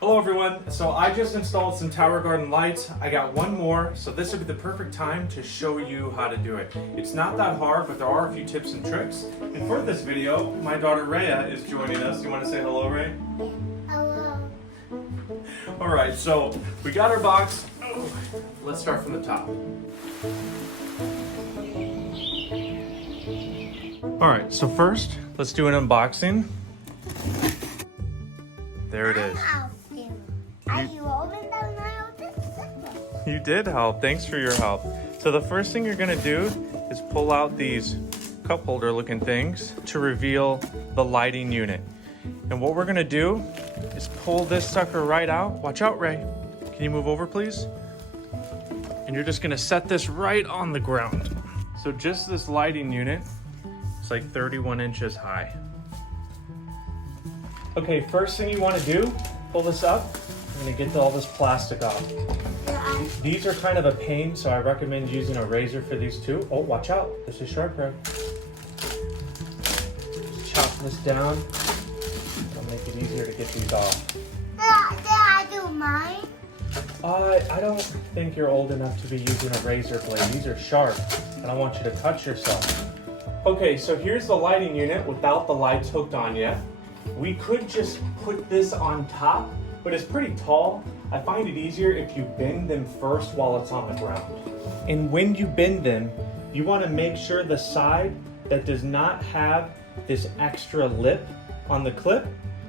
Hello everyone, so I just installed some towergarden lights. I got one more, so this would be the perfect time to show you how to do it. It's not that hard, but there are a few tips and tricks. And for this video, my daughter Rhea is joining us. You want to say hello, Ray? Hello. Alright, so we got our box. Oh, let's start from the top. Alright, so first, let's do an unboxing. There it is. You did help. Thanks for your help. So the first thing you're going to do is pull out these cup holder looking things to reveal the lighting unit. And what we're going to do is pull this sucker right out. Watch out, Ray. Can you move over, please? And you're just going to set this right on the ground. So just this lighting unit, it's like 31 inches high. Okay, first thing you want to do, pull this up. I'm going to get all this plastic off. These are kind of a pain, so I recommend using a razor for these too. Oh, watch out. This is sharp, Ray. Just chop this down. It'll make it easier to get these off. Did I do mine? I don't think you're old enough to be using a razor blade. These are sharp. I don't want you to cut yourself. Okay, so here's the lighting unit without the lights hooked on yet. We could just put this on top, but it's pretty tall. I find it easier if you bend them first while it's on the ground. And when you bend them, you want to make sure the side that does not have this extra lip on the clip,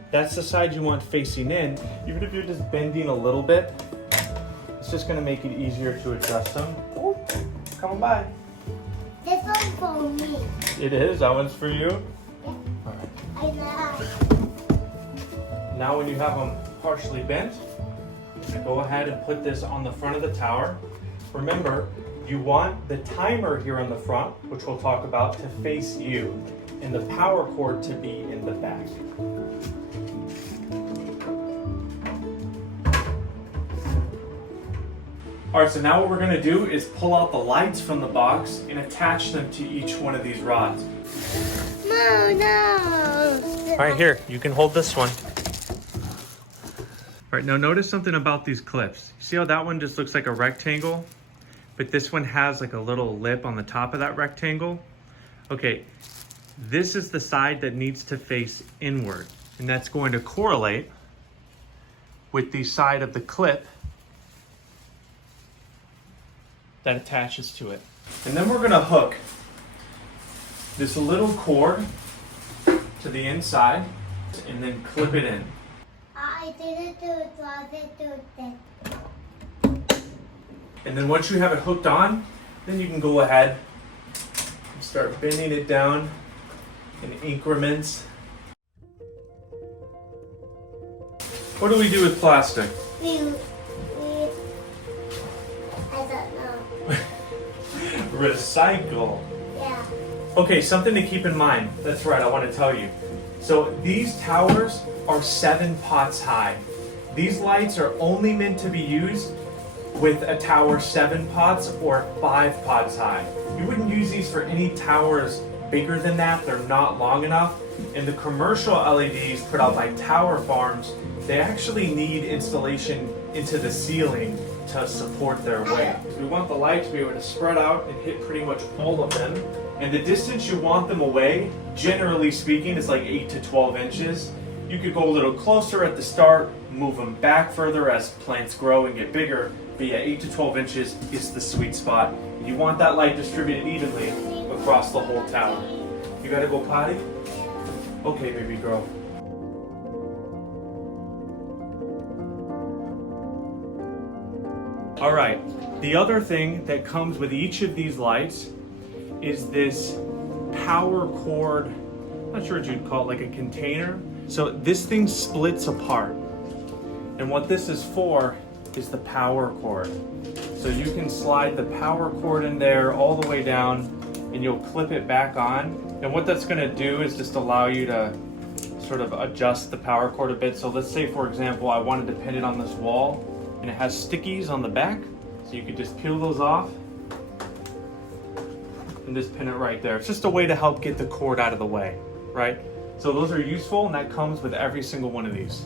that's the side you want facing in. Even if you're just bending a little bit, it's just going to make it easier to adjust them. Oh, come on by. This one's for me. It is? That one's for you? Yeah. All right. I know. Now when you have them partially bent, go ahead and put this on the front of the tower. Remember, you want the timer here on the front, which we'll talk about, to face you, and the power cord to be in the back. All right, so now what we're gonna do is pull out the lights from the box and attach them to each one of these rods. No. All right, here, you can hold this one. All right, now notice something about these clips. See how that one just looks like a rectangle, but this one has like a little lip on the top of that rectangle? Okay, this is the side that needs to face inward, and that's going to correlate with the side of the clip that attaches to it. And then we're gonna hook this little cord to the inside and then clip it in. I didn't do it, so I didn't do it. And then once you have it hooked on, then you can go ahead and start bending it down in increments. What do we do with plastic? I don't know. Recycle. Yeah. Okay, something to keep in mind. That's right, I want to tell you. So these towers are 7 pots high. These lights are only meant to be used with a tower 7 pots or 5 pots high. You wouldn't use these for any towers bigger than that. They're not long enough. And the commercial LEDs put out by tower farms, they actually need installation into the ceiling to support their weight. We want the light to be able to spread out and hit pretty much all of them. And the distance you want them away, generally speaking, is like 8 to 12 inches. You could go a little closer at the start, move them back further as plants grow and get bigger. But yeah, 8 to 12 inches is the sweet spot. You want that light distributed evenly across the whole tower. You gotta go potty? Okay, baby girl. All right, the other thing that comes with each of these lights is this power cord, I'm not sure what you'd call it, like a container. So this thing splits apart. And what this is for is the power cord. So you can slide the power cord in there all the way down and you'll clip it back on. And what that's gonna do is just allow you to sort of adjust the power cord a bit. So let's say, for example, I wanted to pin it on this wall and it has stickies on the back. So you could just peel those off and just pin it right there. It's just a way to help get the cord out of the way, right? So those are useful, and that comes with every single one of these.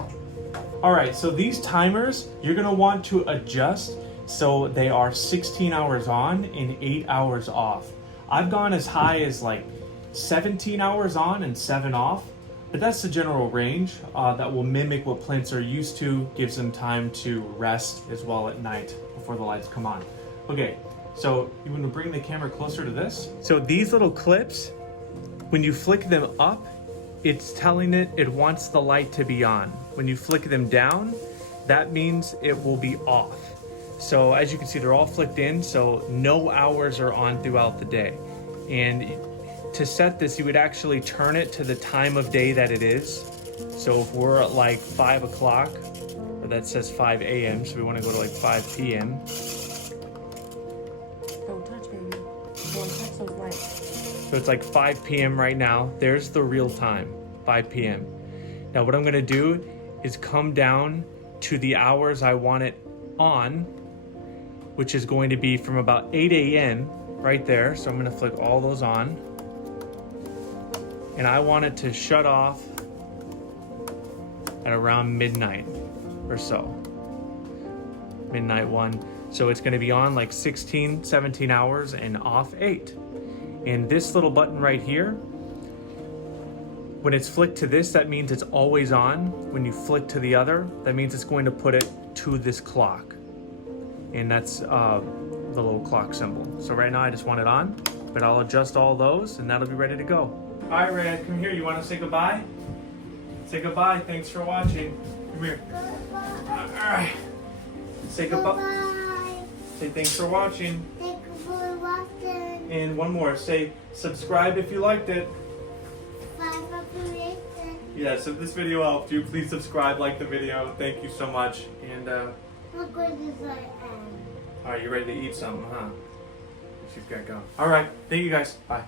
All right, so these timers, you're gonna want to adjust so they are 16 hours on and 8 hours off. I've gone as high as like 17 hours on and 7 off, but that's the general range that will mimic what plants are used to, gives them time to rest as well at night before the lights come on. Okay, so you want to bring the camera closer to this? So these little clips, when you flick them up, it's telling it wants the light to be on. When you flick them down, that means it will be off. So as you can see, they're all flicked in, so no hours are on throughout the day. And to set this, you would actually turn it to the time of day that it is. So if we're at like 5 o'clock, or that says 5 a.m., so we want to go to like 5 p.m. Don't touch, baby. Don't touch those lights. So it's like 5 p.m. right now. There's the real time, 5 p.m. Now what I'm gonna do is come down to the hours I want it on, which is going to be from about 8 a.m. right there. So I'm gonna flick all those on. And I want it to shut off at around midnight or so. Midnight 1. So it's gonna be on like 16, 17 hours and off 8. And this little button right here, when it's flicked to this, that means it's always on. When you flick to the other, that means it's going to put it to this clock. And that's the little clock symbol. So right now I just want it on, but I'll adjust all those and that'll be ready to go. All right, Red, come here. You want to say goodbye? Say goodbye. Thanks for watching. Come here. All right. Say goodbye. Bye. Say thanks for watching. Thank you for watching. And one more. Say subscribe if you liked it. Bye for creating. Yes, if this video helped you, please subscribe, like the video. Thank you so much. And How good is I am? all right, you ready to eat something, huh? She's got to go. All right. Thank you guys. Bye.